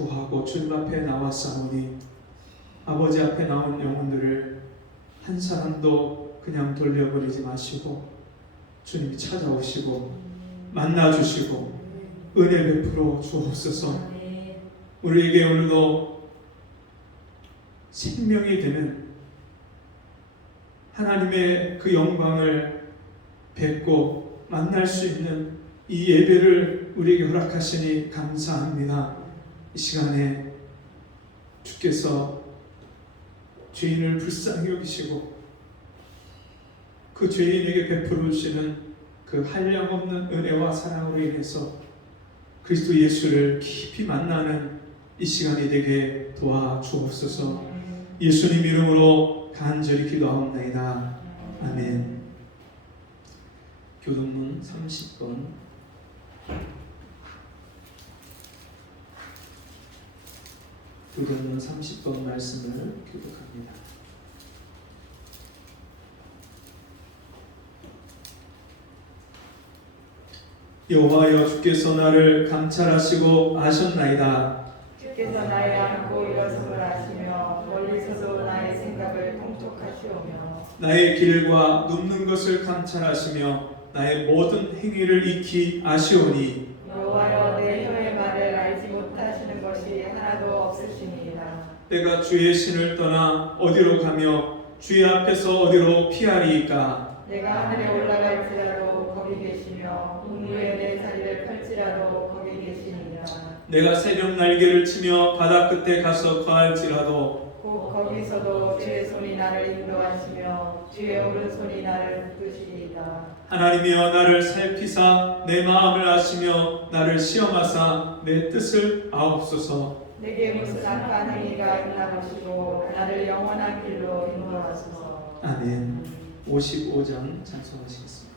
구하고 주님 앞에 나왔사오니 아버지 앞에 나온 영혼들을 한 사람도 그냥 돌려버리지 마시고 주님이 찾아오시고 만나주시고 은혜 베풀어 주옵소서. 우리에게 오늘도 생명이 되는 하나님의 그 영광을 뵙고 만날 수 있는 이 예배를 우리에게 허락하시니 감사합니다. 이 시간에 주께서 죄인을 불쌍히 여기시고 그 죄인에게 베풀어 주시는 그 한량없는 은혜와 사랑으로 인해서 그리스도 예수를 깊이 만나는 이 시간이 되게 도와주옵소서. 예수님 이름으로 간절히 기도하옵나이다. 아멘. 교동문 30번 교동문 30번 말씀을 교독합니다. 여호와여 주께서 나를 감찰하시고 아셨나이다. 주께서 나의 안고 일어섬을 아시며 멀리서도 나의 생각을 통촉하시오며 나의 길과 눕는 것을 감찰하시며 나의 모든 행위를 익히 아시오니 여호와여 내 혀의 말을 알지 못하시는 것이 하나도 없으시니이다. 내가 주의 신을 떠나 어디로 가며 주의 앞에서 어디로 피하리이까. 내가 하늘에 올라갈지라도 거기 계시며 우물에 내 자리를 펼지라도 거기 계시니이다. 내가 새벽 날개를 치며 바다 끝에 가서 거할지라도 곧 거기서도 주의 손이 나를 인도하시며 주의 오른손이 나를 붙드시리이다. 하나님이여 나를 살피사 내 마음을 아시며 나를 시험하사 내 뜻을 아옵소서. 내게 무슨 악한 행위가 있나 보시고 나를 영원한 길로 인도하소서. 아멘. 55장 찬송하시겠습니다.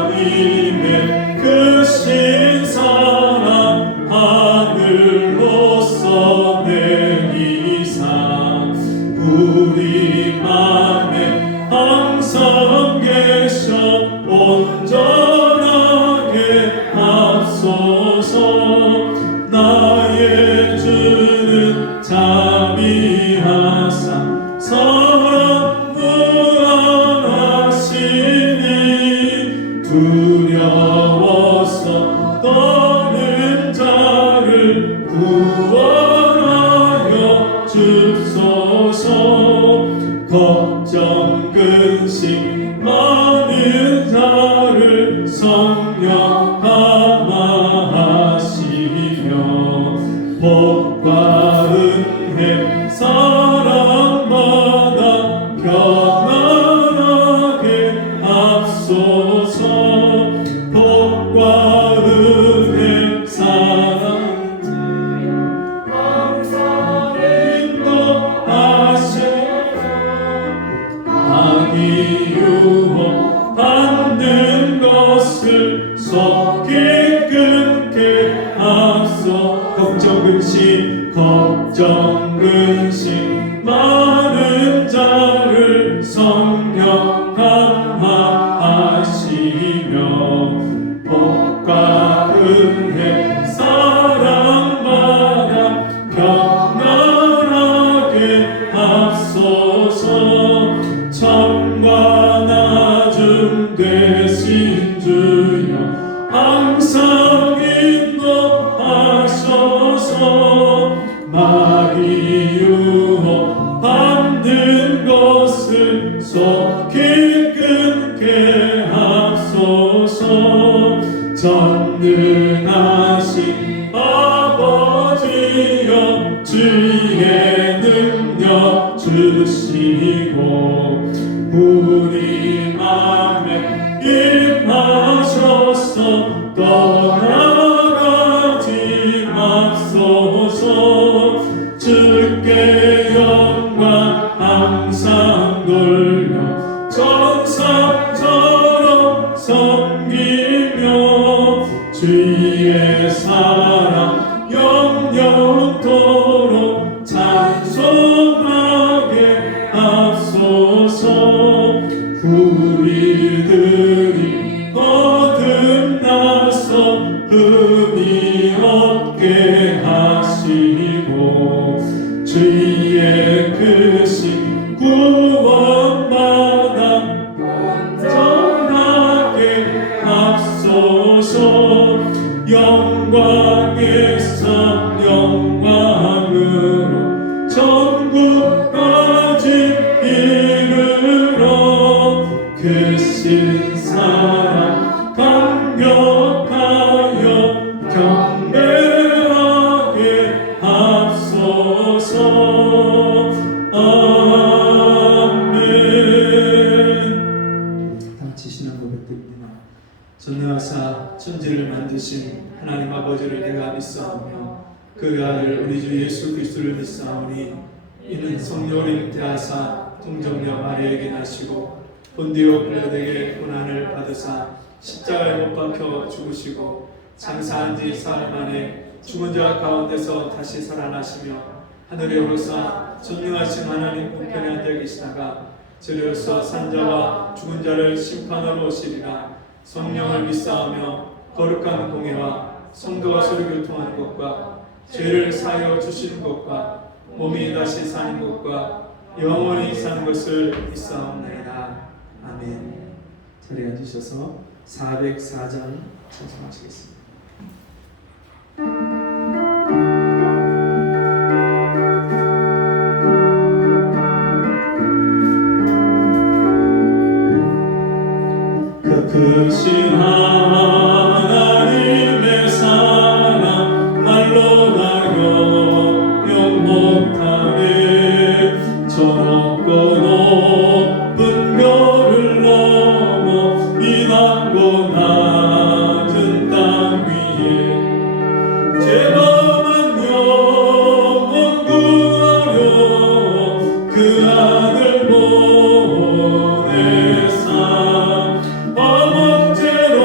하나님의 크신 사랑 하늘로서 내리사 우리 맘에 항상 계셔 온전하게 앞서서 나의 주는 자비하사 사랑 무한하시니 두려워서 떠는 자를 구원하여 주소서. 걱정 근심 많은 자를 성령 감화하시며 복과 은혜 사랑마다 평안하게 앞서서. 복과 은혜 사랑 항상 인도하시며 악이 유혹 받는 것을 속히 끊게 앞서. 걱정 근심 많은 자를 성령 감화하시며 복과 은혜 사랑마다 평안하게 앞서서. 참과 나중 되신 주여 항상 인도하셔서 마귀 유혹 받는 것을 속히 끊게 앞서서. 전능하신 아버지여 주의 능력 주시고 우리 맘에 임하셔서 떠나가지 맙소서. 주께 영광 항상 돌려 천사처럼 섬기며 주의 사랑 영영토록 하시고 주의 크신 구원마다 온전하게 앞서서 영광에서 영광으로 천국까지 이르러 크신 사랑 감격하여 경배하게 앞서서 아멘. 다같이 신앙 고백드립니다. 전능하사 천지를 만드신 하나님 아버지를 내가 믿사오며 그 아들 우리 주 예수 그리스도를 믿사오니 이는 성령을 대하사 동정녀 마리아에게 나시고 본디오 빌라도에게 고난을 받으사 십자가에 못 박혀 죽으시고 장사한 지 사흘 만에 죽은 자 가운데서 다시 살아나시며 하늘에 오르사 전능하신 하나님 우편에 앉아 계시다가 저리로서 산자와 죽은 자를 심판하러 오시리라. 성령을 믿사오며 거룩한 공예와 성도가 서로 교통하는 것과 죄를 사하여 주시는 것과 몸이 다시 사는 것과 영원히 사는 것을 믿사옵나이다. 아멘. 자리에 앉으셔서 404장 찬송하시겠습니다. 그 크신 하나님의 사랑 말로 다 요용 못하네. 저 높고 높은 별을 넘어 이 낮고 낮은 땅 위에 제 마음은 영원 구하려 그 아들 보내사 범죄로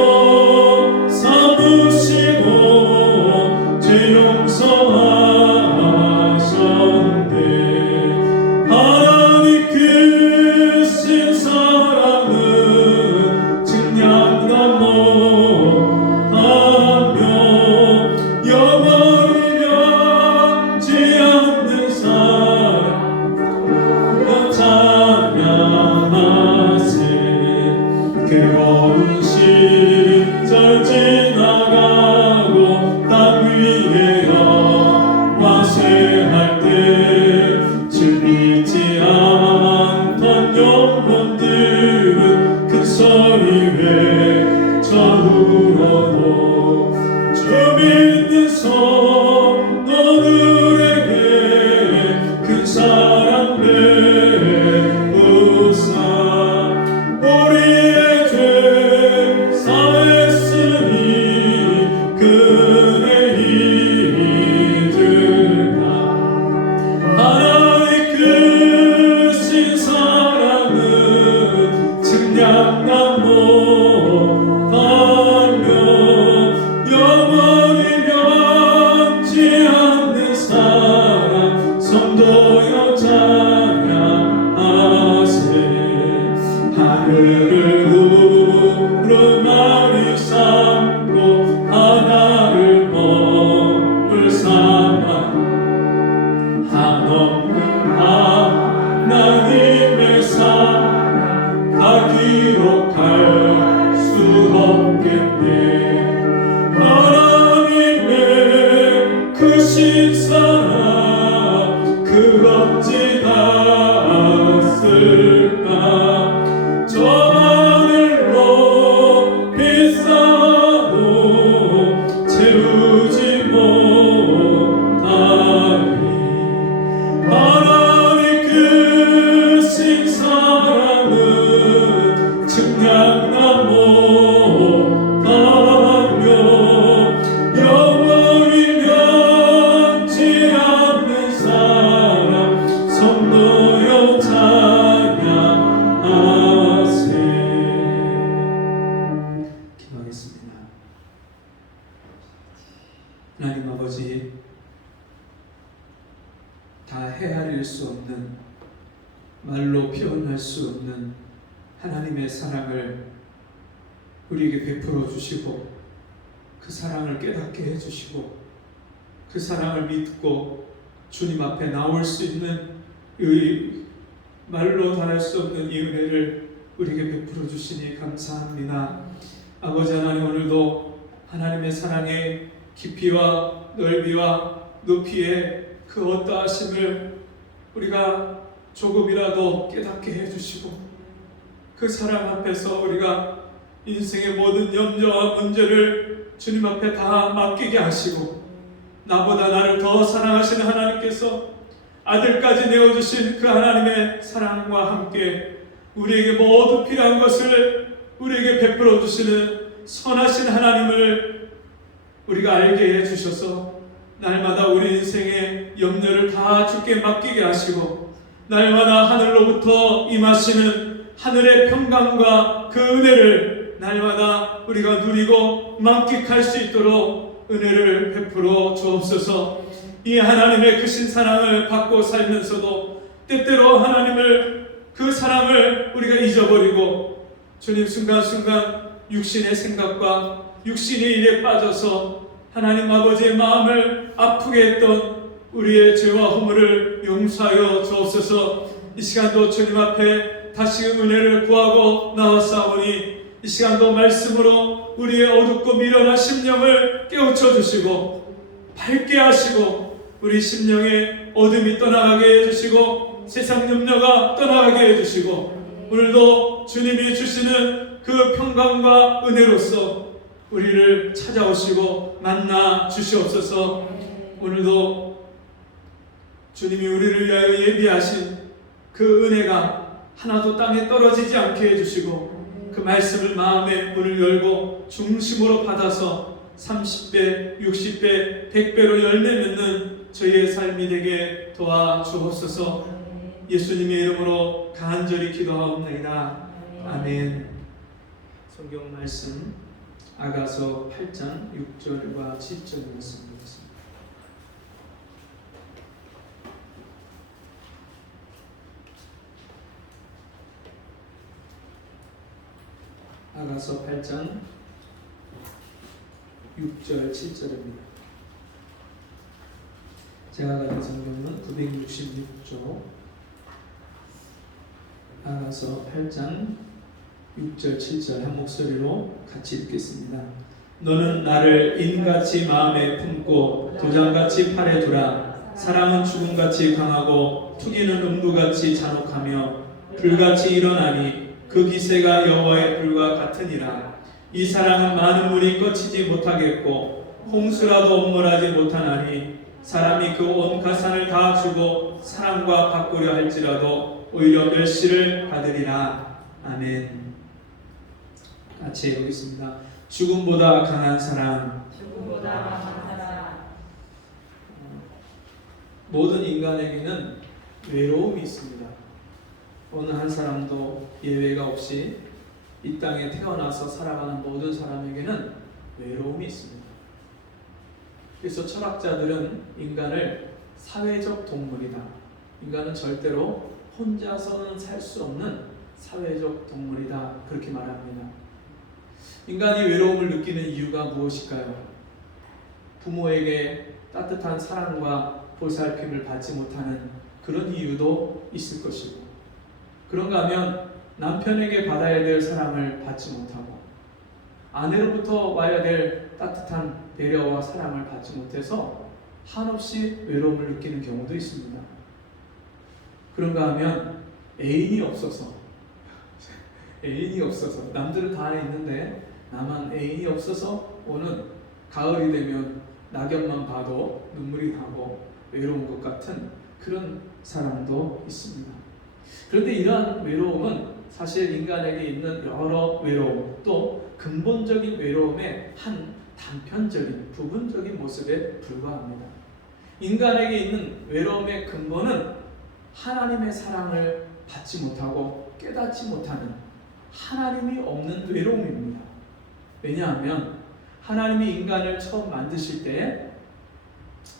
삼으시고 죄 용서하셨네. 하나님 크신 사랑은 증량난 못하며 영원히 변치 않는 사랑 찬양하세. 괴로운 시절 지나가고 땅 위에 영화쇠할 때 질리지 않던 영혼들은 큰 소리 외쳐 울어도 주 믿는 성도들에게 큰 사랑 베푸사 우리의 죄 사했으니 그의 이들과 하나님 크신 사랑은 증량난 못하며 영원히 변치 않는 사랑 성도여 찬양하세. 하늘을 구름아리 삼고 바다를 먹을 삼아 한없는 하나님의 사랑 다 기록할 수 없겠네. 하나님의 크신 사랑 그 어찌 닿았을까. 저 하늘로 비싸도 채우지 못하니 하나님 크신 사랑은 증량난 못하며 영원히 변치 않는 사랑 성도여 찬양하세. 기도하겠습니다. 하나님 아버지, 다 헤아릴 수 없는, 말로 표현할 수 없는 하나님의 사랑을 우리에게 베풀어 주시고 그 사랑을 깨닫게 해주시고 그 그 사랑을 믿고 주님 앞에 나올 수 있는 이 말로 다할 수 없는 이 은혜를 우리에게 베풀어 주시니 감사합니다. 아버지 하나님, 오늘도 하나님의 사랑의 깊이와 넓이와 높이의 그 어떠하심을 우리가 조금이라도 깨닫게 해주시고, 그 사랑 앞에서 우리가 인생의 모든 염려와 문제를 주님 앞에 다 맡기게 하시고, 나보다 나를 더 사랑하시는 하나님께서 아들까지 내어주신 그 하나님의 사랑과 함께 우리에게 모두 필요한 것을 우리에게 베풀어 주시는 선하신 하나님을 우리가 알게 해주셔서 날마다 우리 인생의 염려를 다 주께 맡기게 하시고, 날마다 하늘로부터 임하시는 하늘의 평강과 그 은혜를 날마다 우리가 누리고 만끽할 수 있도록 은혜를 베풀어 주옵소서. 이 하나님의 크신 사랑을 받고 살면서도 때때로 하나님을, 그 사랑을 우리가 잊어버리고 주님 순간순간 육신의 생각과 육신의 일에 빠져서 하나님 아버지의 마음을 아프게 했던 우리의 죄와 허물을 용서하여 주옵소서. 이 시간도 주님 앞에 다시 은혜를 구하고 나왔사오니 이 시간도 말씀으로 우리의 어둡고 미련한 심령을 깨우쳐 주시고 밝게 하시고 우리 심령의 어둠이 떠나가게 해주시고 세상 염려가 떠나가게 해주시고 오늘도 주님이 주시는 그 평강과 은혜로서 우리를 찾아오시고 만나 주시옵소서. 오늘도 주님이 우리를 위하여 예비하신 그 은혜가 하나도 땅에 떨어지지 않게 해주시고 그 말씀을 마음의 문을 열고 중심으로 받아서 30배, 60배, 100배로 열매 맺는 저희의 삶이 되게 도와주옵소서. 예수님의 이름으로 간절히 기도하옵나이다. 아멘. 성경 말씀 아가서 8장 6절과 7절 말씀입니다. 아가서 8장 6절 7절입니다. 제가 가진 성경은 966조 아가서 8장 6절 7절 한 목소리로 같이 읽겠습니다. 너는 나를 인같이 마음에 품고 도장같이 팔에 두라. 사랑은 죽음같이 강하고 투기는 음부같이 잔혹하며 불같이 일어나니 그 기세가 여호와의 불과 같으니라. 이 사랑은 많은 물이 꺼치지 못하겠고 홍수라도 엄몰하지 못하나니 사람이 그 온 가산을 다 주고 사랑과 바꾸려 할지라도 오히려 멸시를 받으리라. 아멘. 같이 해보겠습니다. 죽음보다 강한 사랑. 죽음보다 강한 사랑. 모든 인간에게는 외로움이 있습니다. 어느 한 사람도 예외가 없이 이 땅에 태어나서 살아가는 모든 사람에게는 외로움이 있습니다. 그래서 철학자들은 인간을 사회적 동물이다. 인간은 절대로 혼자서는 살 수 없는 사회적 동물이다. 그렇게 말합니다. 인간이 외로움을 느끼는 이유가 무엇일까요? 부모에게 따뜻한 사랑과 보살핌을 받지 못하는 그런 이유도 있을 것이고, 그런가 하면 남편에게 받아야 될 사랑을 받지 못하고 아내로부터 와야 될 따뜻한 배려와 사랑을 받지 못해서 한없이 외로움을 느끼는 경우도 있습니다. 그런가 하면 애인이 없어서 남들은 다 있는데 나만 애인이 없어서 오는 가을이 되면 낙엽만 봐도 눈물이 나고 외로운 것 같은 그런 사람도 있습니다. 그런데 이러한 외로움은 사실 인간에게 있는 여러 외로움, 또 근본적인 외로움의 한 단편적인 부분적인 모습에 불과합니다. 인간에게 있는 외로움의 근본은 하나님의 사랑을 받지 못하고 깨닫지 못하는 하나님이 없는 외로움입니다. 왜냐하면 하나님이 인간을 처음 만드실 때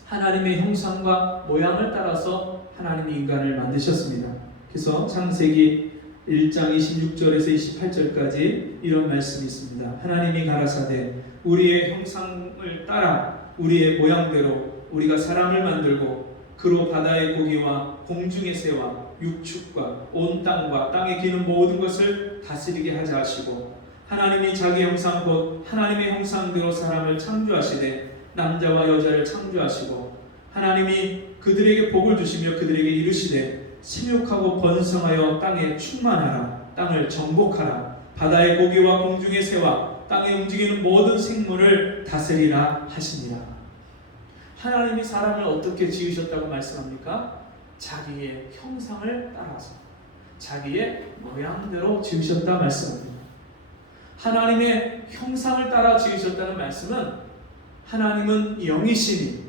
하나님의 형상과 모양을 따라서 하나님이 인간을 만드셨습니다. 그래서 창세기 1장 26절에서 28절까지 이런 말씀이 있습니다. 하나님이 가라사대 우리의 형상을 따라 우리의 모양대로 우리가 사람을 만들고 그로 바다의 고기와 공중의 새와 육축과 온 땅과 땅에 기는 모든 것을 다스리게 하자 하시고 하나님이 자기 형상 곧 하나님의 형상대로 사람을 창조하시되 남자와 여자를 창조하시고 하나님이 그들에게 복을 주시며 그들에게 이르시되 생육하고 번성하여 땅에 충만하라 땅을 정복하라 바다의 고기와 공중의 새와 땅에 움직이는 모든 생물을 다스리라 하시니라. 하나님이 사람을 어떻게 지으셨다고 말씀합니까? 자기의 형상을 따라서 자기의 모양대로 지으셨다 말씀합니다. 하나님의 형상을 따라 지으셨다는 말씀은 하나님은 영이시니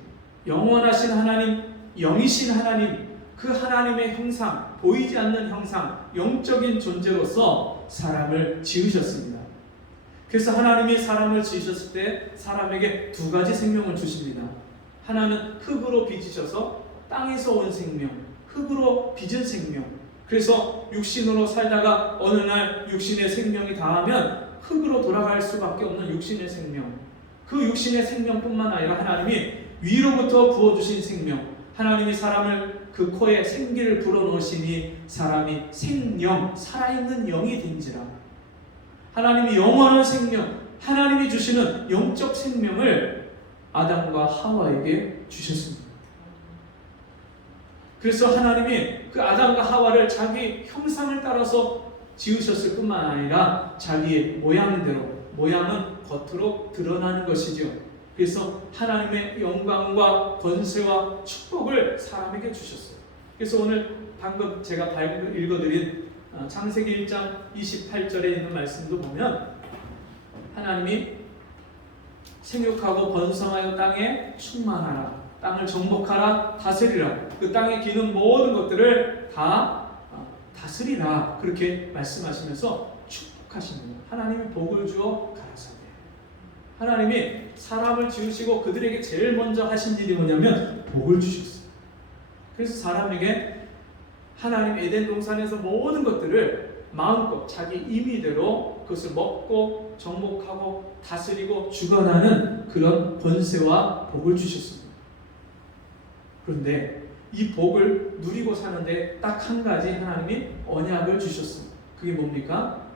영원하신 하나님, 영이신 하나님, 그 하나님의 형상, 보이지 않는 형상, 영적인 존재로서 사람을 지으셨습니다. 그래서 하나님이 사람을 지으셨을 때 사람에게 두 가지 생명을 주십니다. 하나는 흙으로 빚으셔서 땅에서 온 생명, 흙으로 빚은 생명. 그래서 육신으로 살다가 어느 날 육신의 생명이 다하면 흙으로 돌아갈 수밖에 없는 육신의 생명. 그 육신의 생명뿐만 아니라 하나님이 위로부터 부어주신 생명. 하나님이 사람을 그 코에 생기를 불어넣으시니 사람이 생영, 살아있는 영이 된지라. 하나님이 영원한 생명, 하나님이 주시는 영적 생명을 아담과 하와에게 주셨습니다. 그래서 하나님이 그 아담과 하와를 자기 형상을 따라서 지으셨을 뿐만 아니라 자기의 모양대로, 모양은 겉으로 드러나는 것이죠. 그래서 하나님의 영광과 권세와 축복을 사람에게 주셨어요. 그래서 오늘 방금 제가 읽어드린 창세기 1장 28절에 있는 말씀도 보면 하나님이 생육하고 번성하여 땅에 충만하라, 땅을 정복하라, 다스리라, 그 땅에 기는 모든 것들을 다 다스리라, 그렇게 말씀하시면서 축복하십니다. 하나님이 복을 주어 가라사대. 하나님이 사람을 지으시고 그들에게 제일 먼저 하신 일이 뭐냐면 복을 주셨어요. 그래서 사람에게 하나님 에덴 동산에서 모든 것들을 마음껏 자기 임의대로 그것을 먹고 정복하고 다스리고 주관하는 그런 권세와 복을 주셨습니다. 그런데 이 복을 누리고 사는데 딱 한 가지 하나님이 언약을 주셨습니다. 그게 뭡니까?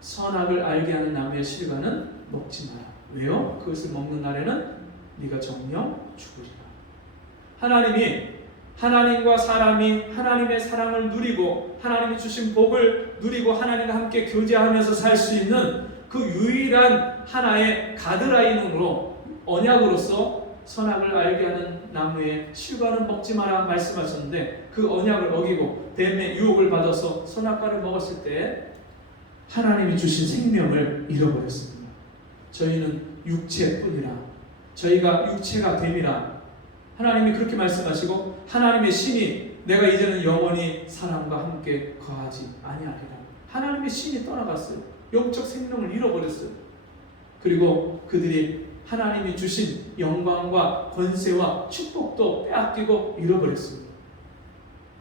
선악을 알게 하는 나무의 실과는 먹지 마라. 왜요? 그것을 먹는 날에는 네가 정령 죽으리라. 하나님이 하나님과 사람이 하나님의 사랑을 누리고 하나님이 주신 복을 누리고 하나님과 함께 교제하면서 살 수 있는 그 유일한 하나의 가드라인으로 언약으로서 선악을 알게 하는 나무의 실과는 먹지 마라 말씀하셨는데 그 언약을 어기고 뱀의 유혹을 받아서 선악과를 먹었을 때 하나님이 주신 생명을 잃어버렸습니다. 저희는 육체뿐이라, 저희가 육체가 됨이라 하나님이 그렇게 말씀하시고 하나님의 신이 내가 이제는 영원히 사람과 함께 거하지 아니하리라. 하나님의 신이 떠나갔어요. 영적 생명을 잃어버렸어요. 그리고 그들이 하나님이 주신 영광과 권세와 축복도 빼앗기고 잃어버렸습니다.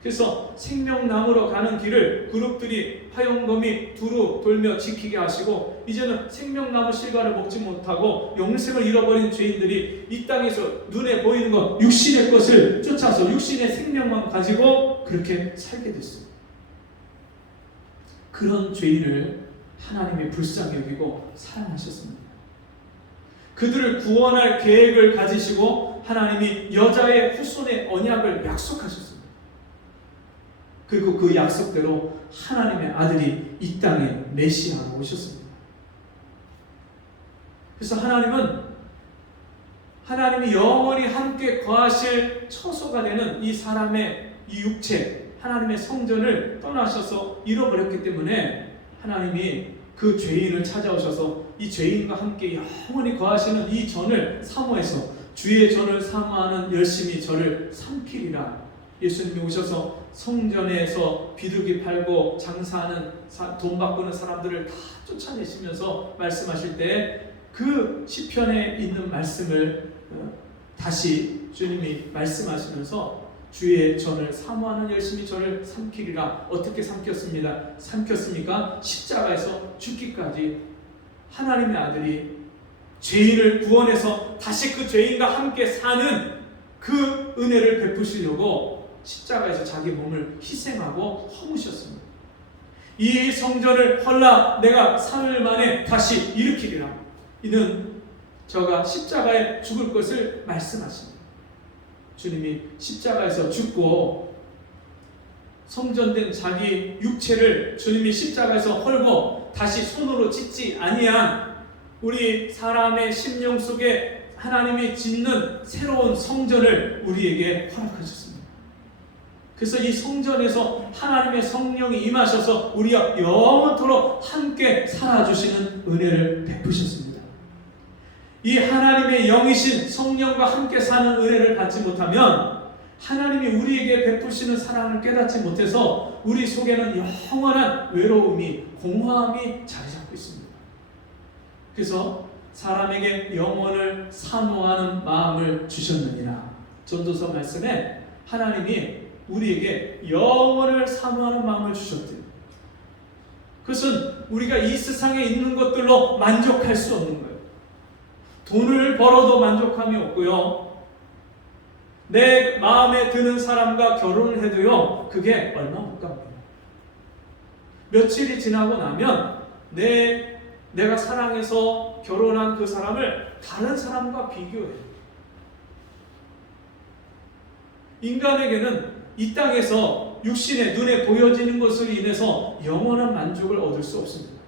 그래서 생명나무로 가는 길을 그룹들이 화용검이 두루 돌며 지키게 하시고 이제는 생명나무 실과를 먹지 못하고 영생을 잃어버린 죄인들이 이 땅에서 눈에 보이는 것, 육신의 것을 쫓아서 육신의 생명만 가지고 그렇게 살게 됐습니다. 그런 죄인을 하나님이 불쌍히 여기고 사랑하셨습니다. 그들을 구원할 계획을 가지시고 하나님이 여자의 후손의 언약을 약속하셨습니다. 그리고 그 약속대로 하나님의 아들이 이 땅에 메시아로 오셨습니다. 그래서 하나님이 영원히 함께 거하실 처소가 되는 이 사람의 이 육체, 하나님의 성전을 떠나셔서 잃어버렸기 때문에 하나님이 그 죄인을 찾아오셔서 이 죄인과 함께 영원히 거하시는 이 전을 사모해서 주의 전을 사모하는 열심히 저를 삼키리라. 예수님이 오셔서 성전에서 비둘기 팔고 장사하는 돈 바꾸는 사람들을 다 쫓아내시면서 말씀하실 때 그 시편에 있는 말씀을 다시 주님이 말씀하시면서 주의 전을 사모하는 열심히 저를 삼키리라. 어떻게 삼켰습니까? 십자가에서 죽기까지 하나님의 아들이 죄인을 구원해서 다시 그 죄인과 함께 사는 그 은혜를 베푸시려고 십자가에서 자기 몸을 희생하고 허무셨습니다. 이 성전을 헐라 내가 3일 만에 다시 일으키리라. 이는 저가 십자가에 죽을 것을 말씀하십니다. 주님이 십자가에서 죽고 성전된 자기 육체를 주님이 십자가에서 헐고 다시 손으로 짓지 아니한 우리 사람의 심령 속에 하나님이 짓는 새로운 성전을 우리에게 허락하셨습니다. 그래서 이 성전에서 하나님의 성령이 임하셔서 우리와 영원토록 함께 살아주시는 은혜를 베푸셨습니다. 이 하나님의 영이신 성령과 함께 사는 은혜를 받지 못하면 하나님이 우리에게 베푸시는 사랑을 깨닫지 못해서 우리 속에는 영원한 외로움이, 공허함이 자리 잡고 있습니다. 그래서 사람에게 영원을 사모하는 마음을 주셨느니라. 전도서 말씀에 하나님이 우리에게 영원을 사모하는 마음을 주셨대요. 그것은 우리가 이 세상에 있는 것들로 만족할 수 없는 거예요. 돈을 벌어도 만족함이 없고요. 내 마음에 드는 사람과 결혼을 해도요, 그게 얼마 못 갑니다. 며칠이 지나고 나면 내가 사랑해서 결혼한 그 사람을 다른 사람과 비교해요. 인간에게는 이 땅에서 육신의 눈에 보여지는 것으로 인해서 영원한 만족을 얻을 수 없습니다.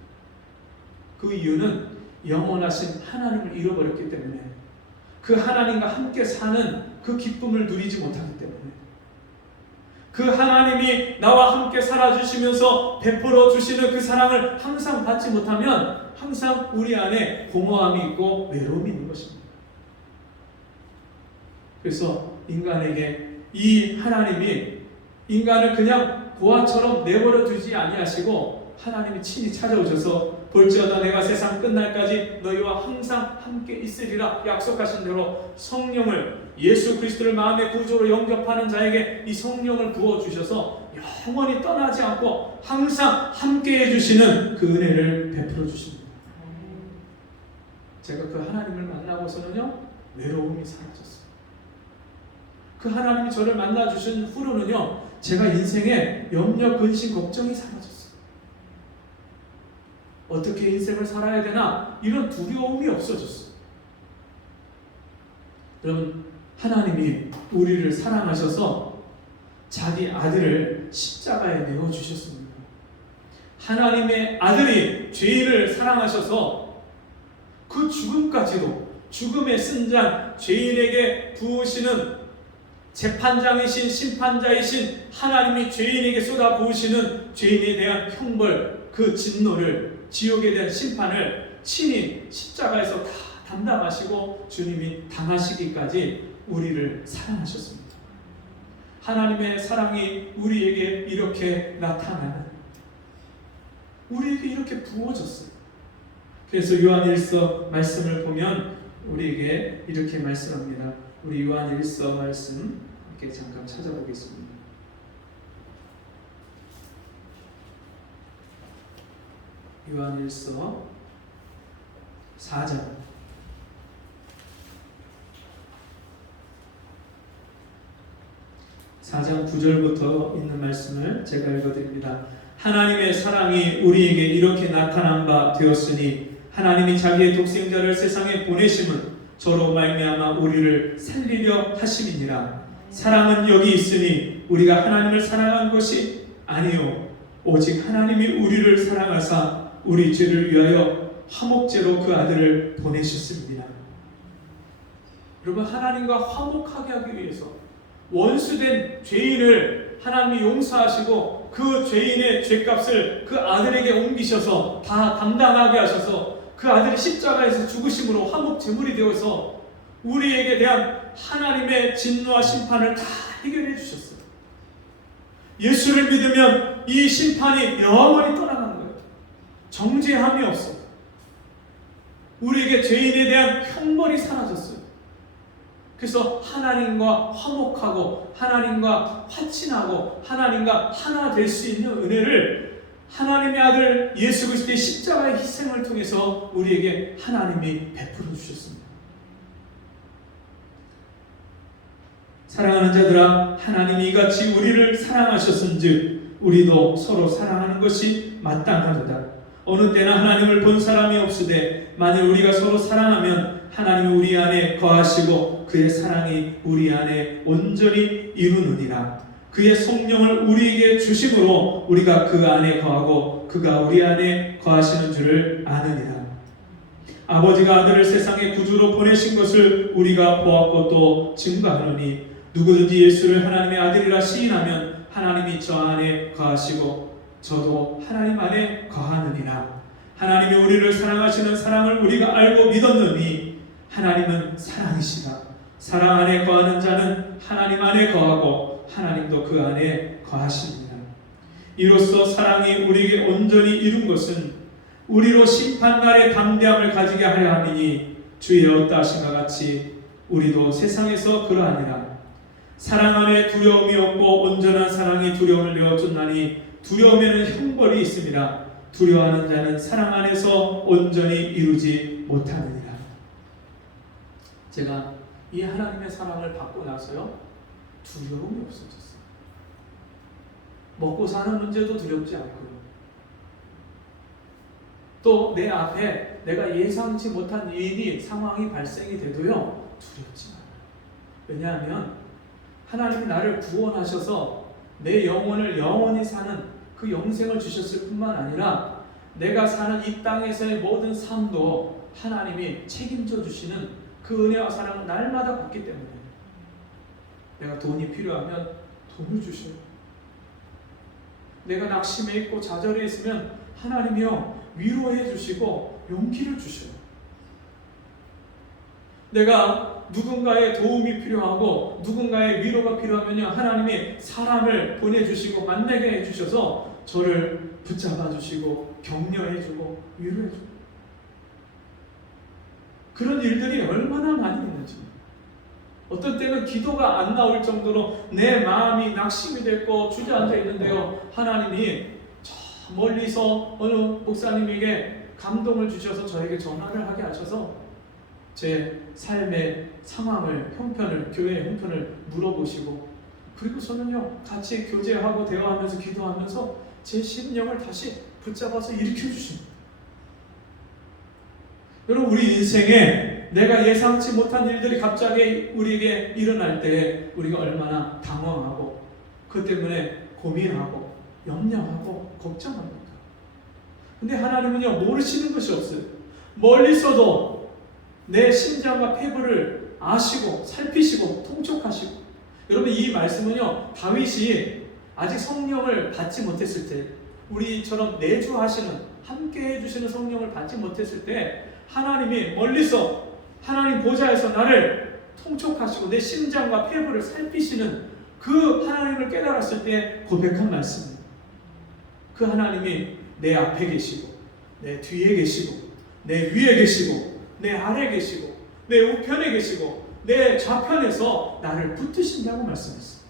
그 이유는 영원하신 하나님을 잃어버렸기 때문에, 그 하나님과 함께 사는 그 기쁨을 누리지 못하기 때문에, 그 하나님이 나와 함께 살아주시면서 베풀어 주시는 그 사랑을 항상 받지 못하면 항상 우리 안에 공허함이 있고 외로움이 있는 것입니다. 그래서 인간에게 이 하나님이 인간을 그냥 고아처럼 내버려 두지 아니하시고 하나님이 친히 찾아오셔서 볼지어다 내가 세상 끝날까지 너희와 항상 함께 있으리라 약속하신 대로 성령을, 예수 그리스도를 마음의 구주로 영접하는 자에게 이 성령을 부어주셔서 영원히 떠나지 않고 항상 함께 해주시는 그 은혜를 베풀어 주십니다. 제가 그 하나님을 만나고서는요, 외로움이 사라졌어요. 그 하나님이 저를 만나주신 후로는요, 제가 인생에 염려, 근심, 걱정이 사라졌어요. 어떻게 인생을 살아야 되나 이런 두려움이 없어졌어요. 여러분, 하나님이 우리를 사랑하셔서 자기 아들을 십자가에 내어주셨습니다. 하나님의 아들이 죄인을 사랑하셔서 그 죽음까지도, 죽음의 쓴잔, 죄인에게 부으시는 재판장이신 심판자이신 하나님이 죄인에게 쏟아 부으시는 죄인에 대한 형벌, 그 진노를, 지옥에 대한 심판을 친히 십자가에서 다 담당하시고 주님이 당하시기까지 우리를 사랑하셨습니다. 하나님의 사랑이 우리에게 이렇게 나타나는, 우리에게 이렇게 부어졌어요. 그래서 요한일서 말씀을 보면 우리에게 이렇게 말씀합니다. 우리 요한일서 말씀 함께 잠깐 찾아보겠습니다. 요한일서 4장 4장 9절부터 있는 말씀을 제가 읽어드립니다. 하나님의 사랑이 우리에게 이렇게 나타난 바 되었으니 하나님이 자기의 독생자를 세상에 보내심은 저로 말미암아 우리를 살리려 하심이니라. 사랑은 여기 있으니 우리가 하나님을 사랑한 것이 아니요 오직 하나님이 우리를 사랑하사 우리 죄를 위하여 화목제로 그 아들을 보내셨습니다. 여러분, 하나님과 화목하게 하기 위해서 원수된 죄인을 하나님이 용서하시고 그 죄인의 죄값을 그 아들에게 옮기셔서 다 담당하게 하셔서 그 아들이 십자가에서 죽으심으로 화목 제물이 되어서 우리에게 대한 하나님의 진노와 심판을 다 해결해 주셨어요. 예수를 믿으면 이 심판이 영원히 떠나가는 거예요. 정죄함이 없어. 우리에게 죄인에 대한 형벌이 사라졌어요. 그래서 하나님과 화목하고 하나님과 화친하고 하나님과 하나 될 수 있는 은혜를 하나님의 아들 예수 그리스도의 십자가의 희생을 통해서 우리에게 하나님이 베풀어 주셨습니다. 사랑하는 자들아, 하나님이 이같이 우리를 사랑하셨은즉 우리도 서로 사랑하는 것이 마땅하도다. 어느 때나 하나님을 본 사람이 없으되 만일 우리가 서로 사랑하면 하나님이 우리 안에 거하시고 그의 사랑이 우리 안에 온전히 이루느니라. 그의 성령을 우리에게 주심으로 우리가 그 안에 거하고 그가 우리 안에 거하시는 줄을 아느니라. 아버지가 아들을 세상의 구주로 보내신 것을 우리가 보았고 또 증거하노니 누구든지 예수를 하나님의 아들이라 시인하면 하나님이 저 안에 거하시고 저도 하나님 안에 거하느니라. 하나님이 우리를 사랑하시는 사랑을 우리가 알고 믿었느니 하나님은 사랑이시라. 사랑 안에 거하는 자는 하나님 안에 거하고 하나님도 그 안에 거하십니다. 이로써 사랑이 우리에게 온전히 이룬 것은 우리로 심판날의 담대함을 가지게 하려 함이니 주의 어떠하신가 같이 우리도 세상에서 그러하니라. 사랑 안에 두려움이 없고 온전한 사랑이 두려움을 내어쫓나니 두려움에는 형벌이 있습니다. 두려워하는 자는 사랑 안에서 온전히 이루지 못하느니라. 제가 이 하나님의 사랑을 받고 나서요, 두려움이 없어졌어요. 먹고 사는 문제도 두렵지 않고요. 또 내 앞에 내가 예상치 못한 일이 상황이 발생이 돼도요, 두렵지 않아요. 왜냐하면 하나님이 나를 구원하셔서 내 영혼을 영원히 사는 그 영생을 주셨을 뿐만 아니라 내가 사는 이 땅에서의 모든 삶도 하나님이 책임져 주시는 그 은혜와 사랑을 날마다 받기 때문에 내가 돈이 필요하면 돈을 주셔요. 내가 낙심해 있고 좌절해 있으면 하나님이요 위로해 주시고 용기를 주셔요. 내가 누군가의 도움이 필요하고 누군가의 위로가 필요하면요 하나님이 사람을 보내주시고 만나게 해주셔서 저를 붙잡아 주시고 격려해주고 위로해주고 그런 일들이 얼마나 많이 있는지. 어떤 때는 기도가 안 나올 정도로 내 마음이 낙심이 됐고 주저앉아 있는데요 하나님이 저 멀리서 어느 목사님에게 감동을 주셔서 저에게 전화를 하게 하셔서 제 삶의 상황을, 형편을, 교회의 형편을 물어보시고 그리고 저는요 같이 교제하고 대화하면서 기도하면서 제 심령을 다시 붙잡아서 일으켜주십니다. 여러분, 우리 인생에 내가 예상치 못한 일들이 갑자기 우리에게 일어날 때 우리가 얼마나 당황하고 그 때문에 고민하고 염려하고 걱정합니까? 근데 하나님은요 모르시는 것이 없어요. 멀리서도 내 심장과 폐부를 아시고 살피시고 통촉하시고. 여러분, 이 말씀은요 다윗이 아직 성령을 받지 못했을 때, 우리처럼 내주하시는 함께 해주시는 성령을 받지 못했을 때 하나님이 멀리서 하나님 보좌에서 나를 통촉하시고 내 심장과 폐부를 살피시는 그 하나님을 깨달았을 때 고백한 말씀입니다. 그 하나님이 내 앞에 계시고 내 뒤에 계시고 내 위에 계시고 내 아래에 계시고 내 우편에 계시고 내 좌편에서 나를 붙드신다고 말씀했어요.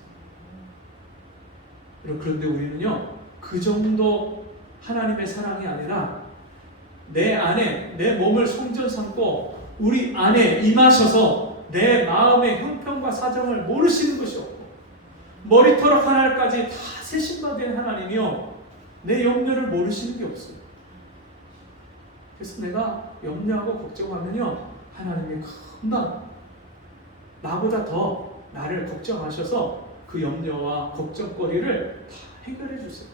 그런데 우리는요 그 정도 하나님의 사랑이 아니라 내 안에 내 몸을 성전 삼고 우리 안에 임하셔서 내 마음의 형편과 사정을 모르시는 것이 없고 머리털 하나까지 다 세심받은 하나님이요 내 염려를 모르시는 게 없어요. 그래서 내가 염려하고 걱정하면요 하나님이 금방 나보다 더 나를 걱정하셔서 그 염려와 걱정거리를 다 해결해 주세요.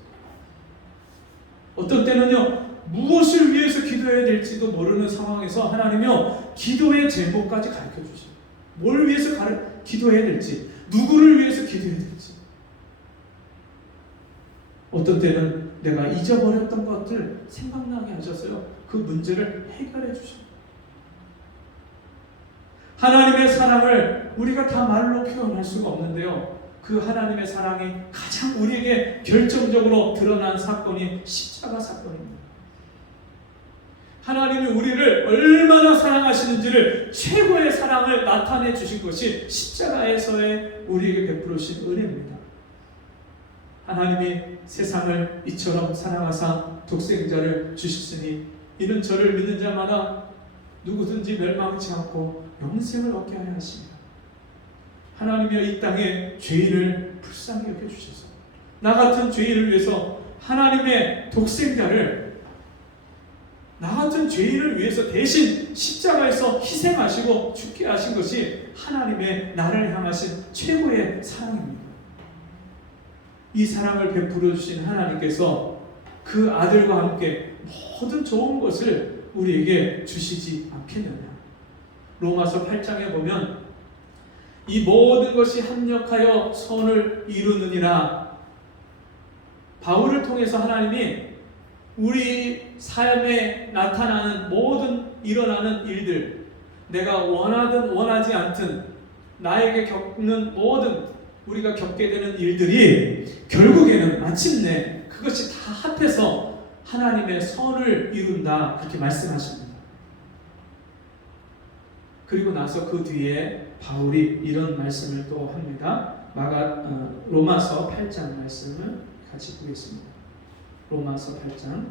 어떤 때는요 무엇을 위해서 기도해야 될지도 모르는 상황에서 하나님이요 기도의 제목까지 가르쳐 주셔요. 뭘 위해서 기도해야 될지, 누구를 위해서 기도해야 될지. 어떤 때는 내가 잊어버렸던 것들 생각나게 하셔서요 그 문제를 해결해 주셔요. 하나님의 사랑을 우리가 다 말로 표현할 수가 없는데요 그 하나님의 사랑이 가장 우리에게 결정적으로 드러난 사건이 십자가 사건입니다. 하나님이 우리를 얼마나 사랑하시는지를 최고의 사랑을 나타내 주신 것이 십자가에서의 우리에게 베풀으신 은혜입니다. 하나님이 세상을 이처럼 사랑하사 독생자를 주셨으니 이는 저를 믿는 자마다 누구든지 멸망치 않고 영생을 얻게 하려 하십니다. 하나님이여 이 땅에 죄인을 불쌍히 여겨주셔서 나 같은 죄인을 위해서 하나님의 독생자를 나 같은 죄인을 위해서 대신 십자가에서 희생하시고 죽게 하신 것이 하나님의 나를 향하신 최고의 사랑입니다. 이 사랑을 베풀어 주신 하나님께서 그 아들과 함께 모든 좋은 것을 우리에게 주시지 않겠느냐. 로마서 8장에 보면 이 모든 것이 합력하여 선을 이루느니라. 바울을 통해서 하나님이 우리 삶에 나타나는 모든 일어나는 일들, 내가 원하든 원하지 않든 나에게 겪는 모든 우리가 겪게 되는 일들이 결국에는 마침내 그것이 다 합해서 하나님의 선을 이룬다, 그렇게 말씀하십니다. 그리고 나서 그 뒤에 바울이 이런 말씀을 또 합니다. 로마서 8장 말씀을 같이 보겠습니다. 로마서 8장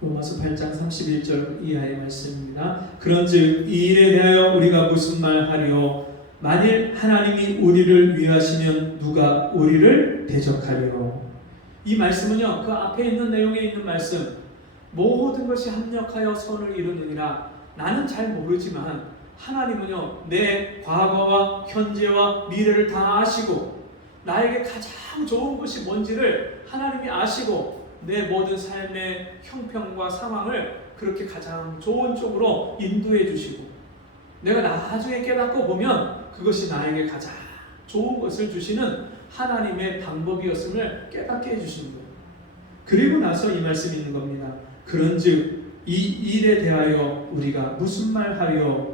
로마서 8장 31절 이하의 말씀입니다. 그런즉 이 일에 대하여 우리가 무슨 말 하리요? 만일 하나님이 우리를 위하시면 누가 우리를 대적하리요? 이 말씀은요, 그 앞에 있는 내용에 있는 말씀, 모든 것이 합력하여 선을 이루느니라. 나는 잘 모르지만 하나님은요, 내 과거와 현재와 미래를 다 아시고 나에게 가장 좋은 것이 뭔지를 하나님이 아시고 내 모든 삶의 형편과 상황을 그렇게 가장 좋은 쪽으로 인도해 주시고 내가 나중에 깨닫고 보면 그것이 나에게 가장 좋은 것을 주시는 하나님의 방법이었음을 깨닫게 해주시는 거예요. 그리고 나서 이 말씀이 있는 겁니다. 그런즉 이 일에 대하여 우리가 무슨 말 하려?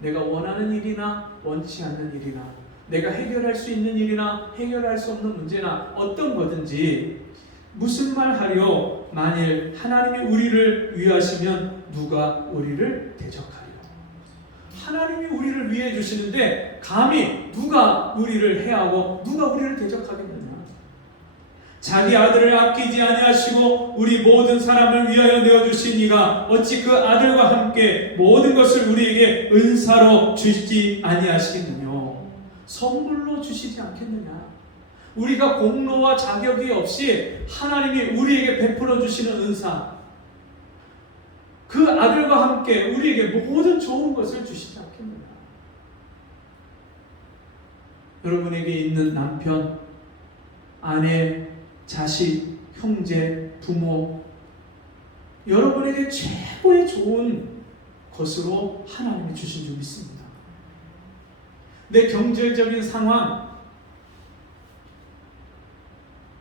내가 원하는 일이나 원치 않는 일이나 내가 해결할 수 있는 일이나 해결할 수 없는 문제나 어떤 거든지 무슨 말 하려? 만일 하나님이 우리를 위하시면 누가 우리를 대적하리요? 하나님이 우리를 위해 주시는데 감히 누가 우리를 해하고 누가 우리를 대적하겠느냐? 자기 아들을 아끼지 아니하시고 우리 모든 사람을 위하여 내어주신 이가 어찌 그 아들과 함께 모든 것을 우리에게 은사로 주시지 아니하시겠느냐? 선물로 주시지 않겠느냐? 우리가 공로와 자격이 없이 하나님이 우리에게 베풀어 주시는 은사, 그 아들과 함께 우리에게 모든 좋은 것을 주시지 않겠느냐? 여러분에게 있는 남편, 아내, 자식, 형제, 부모, 여러분에게 최고의 좋은 것으로 하나님이 주신 줄 믿습니다. 내 경제적인 상황,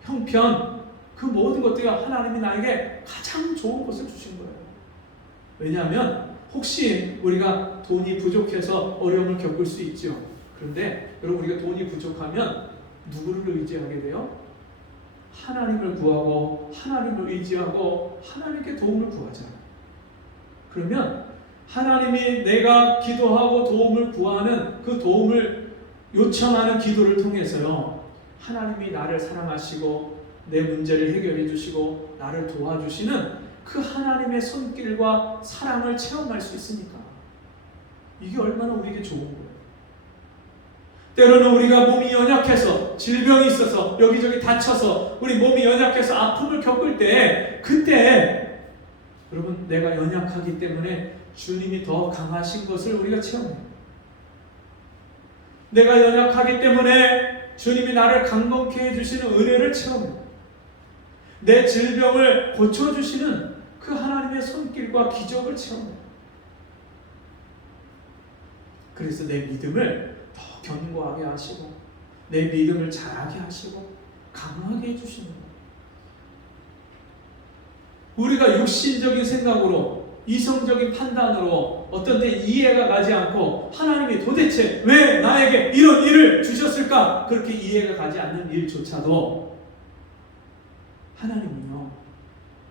형편, 그 모든 것들이 하나님이 나에게 가장 좋은 것을 주신 거예요. 왜냐하면 혹시 우리가 돈이 부족해서 어려움을 겪을 수 있죠. 그런데 여러분, 우리가 돈이 부족하면 누구를 의지하게 돼요? 하나님을 구하고 하나님을 의지하고 하나님께 도움을 구하잖아요. 그러면 하나님이 내가 기도하고 도움을 구하는 그 도움을 요청하는 기도를 통해서요, 하나님이 나를 사랑하시고 내 문제를 해결해 주시고 나를 도와주시는 그 하나님의 손길과 사랑을 체험할 수 있으니까 이게 얼마나 우리에게 좋은 거예요. 때로는 우리가 몸이 연약해서 질병이 있어서 여기저기 다쳐서 우리 몸이 연약해서 아픔을 겪을 때 그때 여러분, 내가 연약하기 때문에 주님이 더 강하신 것을 우리가 체험해요. 내가 연약하기 때문에 주님이 나를 강건케 해주시는 은혜를 체험해요. 내 질병을 고쳐주시는 그 하나님의 손길과 기적을 체험해요. 그래서 내 믿음을 더 견고하게 하시고 내 믿음을 자라게 하시고 강하게 해주시는 거예요. 우리가 육신적인 생각으로 이성적인 판단으로 어떤 때 이해가 가지 않고 하나님이 도대체 왜 나에게 이런 일을 주셨을까? 그렇게 이해가 가지 않는 일조차도 하나님은요,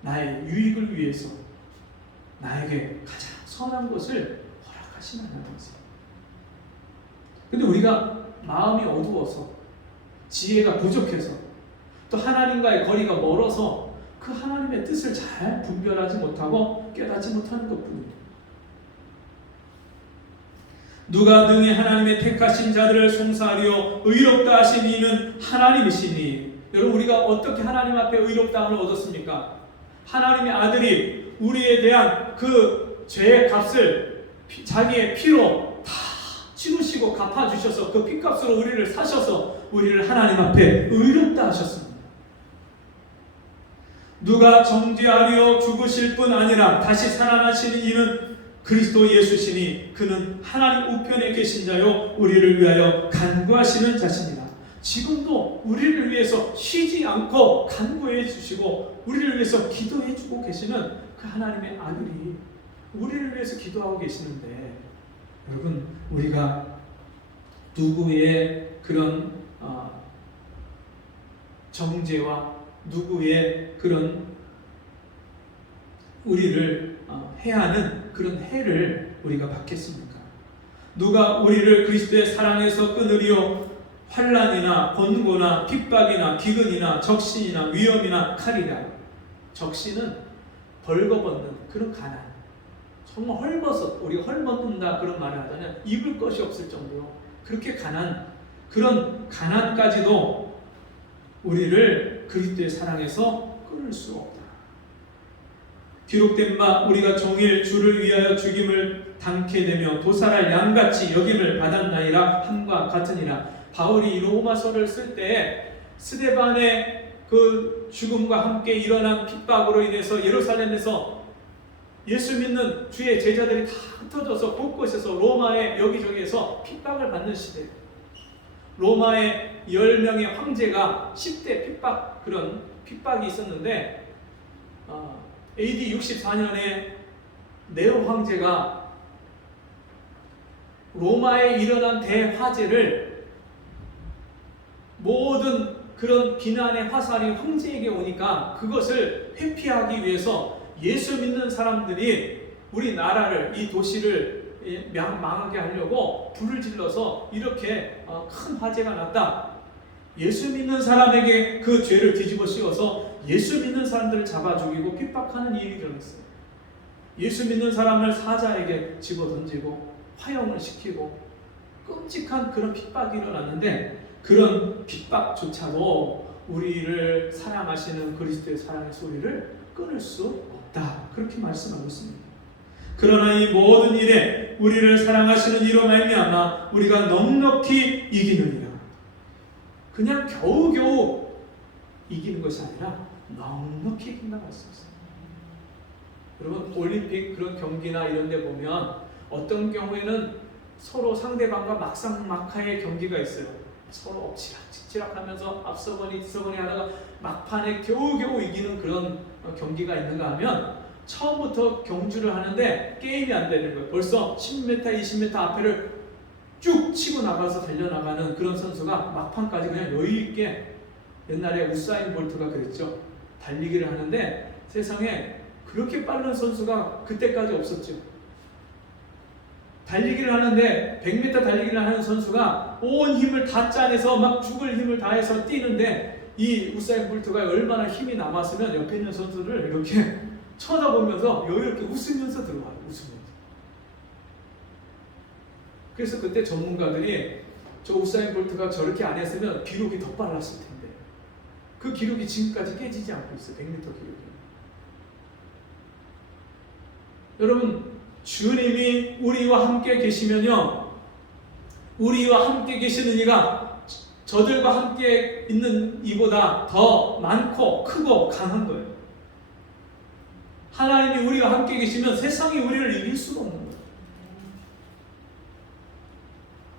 나의 유익을 위해서 나에게 가장 선한 것을 허락하시는 하나님이세요. 근데 우리가 마음이 어두워서, 지혜가 부족해서, 또 하나님과의 거리가 멀어서 그 하나님의 뜻을 잘 분별하지 못하고 깨닫지 못하는 것뿐입니다. 누가 능히 하나님의 택하신 자들을 송사하려 의롭다 하신 이는 하나님이시니. 여러분, 우리가 어떻게 하나님 앞에 의롭다함을 얻었습니까? 하나님의 아들이 우리에 대한 그 죄의 값을 자기의 피로 다 치르시고 갚아주셔서 그 피값으로 우리를 사셔서 우리를 하나님 앞에 의롭다 하셨습니다. 누가 정죄하려 죽으실 뿐 아니라 다시 살아나시는 이는 그리스도 예수시니 그는 하나님 우편에 계신 자요 우리를 위하여 간구하시는 자시니라. 지금도 우리를 위해서 쉬지 않고 간구해 주시고 우리를 위해서 기도해 주고 계시는 그 하나님의 아들이 우리를 위해서 기도하고 계시는데, 여러분, 우리가 누구의 그런 정죄와 누구의 그런 우리를 해하는 그런 해를 우리가 받겠습니까? 누가 우리를 그리스도의 사랑에서 끊으리요? 환난이나 권고나 핍박이나 기근이나 적신이나 위험이나 칼이라. 적신은 벌거벗는 그런 가난, 정말 헐벗어, 우리가 헐벗는다 그런 말을 하잖아요. 입을 것이 없을 정도로 그렇게 그런 가난까지도 우리를 그리스도의 사랑에서 끊을 수 없다. 기록된 바 우리가 종일 주를 위하여 죽임을 당케 되며 도살할 양같이 여김을 받았나이라 함과 같으니라. 바울이 로마서를 쓸 때 스데반의 그 죽음과 함께 일어난 핍박으로 인해서 예루살렘에서 예수 믿는 주의 제자들이 다 흩어져서 곳곳에서 로마의 여기저기에서 핍박을 받는 시대. 로마의 10명의 황제가 10대 그런 핍박이 있었는데 AD 64년에 네로 황제가 로마에 일어난 대화재를 모든 그런 비난의 화살이 황제에게 오니까 그것을 회피하기 위해서 예수 믿는 사람들이 우리나라를, 이 도시를 망하게 하려고 불을 질러서 이렇게 큰 화재가 났다. 예수 믿는 사람에게 그 죄를 뒤집어 씌워서 예수 믿는 사람들을 잡아 죽이고 핍박하는 일이 일어났어요. 예수 믿는 사람을 사자에게 집어던지고 화형을 시키고 끔찍한 그런 핍박이 일어났는데, 그런 핍박조차도 우리를 사랑하시는 그리스도의 사랑의 소리를 끊을 수 없다. 그렇게 말씀하고 있습니다. 그러나 이 모든 일에 우리를 사랑하시는 이로 말미암아 우리가 넉넉히 이기느니라. 그냥 겨우겨우 이기는 것이 아니라 넉넉히 이긴다고 했습니다. 여러분, 올림픽 그런 경기나 이런 데 보면 어떤 경우에는 서로 상대방과 막상막하의 경기가 있어요. 서로 엎치락치락 하면서 앞서거니 뒤서거니 하다가 막판에 겨우겨우 이기는 그런 경기가 있는가 하면, 처음부터 경주를 하는데 게임이 안 되는 거예요. 벌써 10m, 20m 앞에를 쭉 치고 나가서 달려나가는 그런 선수가 막판까지 그냥 여유있게, 옛날에 우사인 볼트가 그랬죠. 달리기를 하는데 세상에 그렇게 빠른 선수가 그때까지 없었죠. 달리기를 하는데 100m 달리기를 하는 선수가 온 힘을 다 짜내서 막 죽을 힘을 다해서 뛰는데, 이 우사인 볼트가 얼마나 힘이 남았으면 옆에 있는 선수를 이렇게 쳐다보면서 여유롭게 웃으면서 들어와요. 웃으면서. 그래서 그때 전문가들이 저 우사인 볼트가 저렇게 안 했으면 기록이 더 빨랐을 텐데, 그 기록이 지금까지 깨지지 않고 있어요. 100m 기록이. 여러분, 주님이 우리와 함께 계시면요, 우리와 함께 계시는 이가 저들과 함께 있는 이보다 더 많고 크고 강한 거예요. 하나님이 우리와 함께 계시면 세상이 우리를 이길 수가 없는 거예요.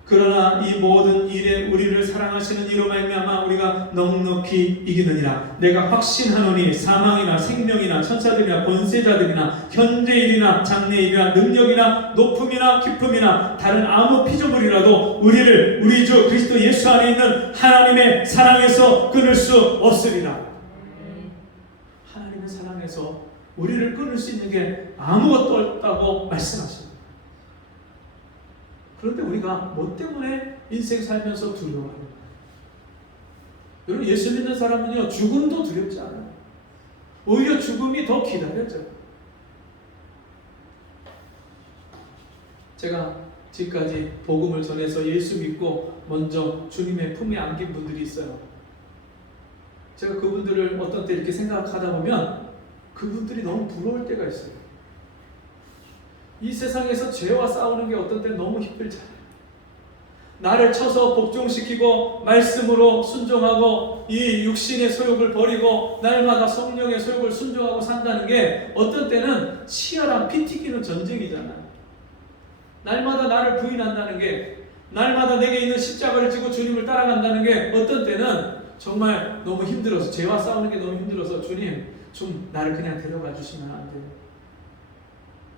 그러나 이 모든 일에 우리를 사랑하시는 이로 말미암아 우리가 넉넉히 이기느니라. 내가 확신하노니 사망이나 생명이나 천사들이나 권세자들이나 현재일이나 장래일이나 능력이나 높음이나 깊음이나 다른 아무 피조물이라도 우리를 우리 주 그리스도 예수 안에 있는 하나님의 사랑에서 끊을 수 없으리라. 하나님의 사랑에서 우리를 끊을 수 있는 게 아무것도 없다고 말씀하십니다. 그런데 우리가 뭐 때문에 인생 살면서 두려워하는 여러분, 예수 믿는 사람은요, 죽음도 두렵지 않아요. 오히려 죽음이 더 기다려져요. 제가 지금까지 복음을 전해서 예수 믿고 먼저 주님의 품에 안긴 분들이 있어요. 제가 그분들을 어떤 때 이렇게 생각하다 보면 그분들이 너무 부러울 때가 있어요. 이 세상에서 죄와 싸우는 게 어떤 때 너무 힘들잖아요. 나를 쳐서 복종시키고 말씀으로 순종하고 이 육신의 소욕을 버리고 날마다 성령의 소욕을 순종하고 산다는 게 어떤 때는 치열한 피 튀기는 전쟁이잖아요. 날마다 나를 부인한다는 게, 날마다 내게 있는 십자가를 지고 주님을 따라간다는 게 어떤 때는 정말 너무 힘들어서, 죄와 싸우는 게 너무 힘들어서 주님 좀 나를 그냥 데려가 주시면 안 돼요.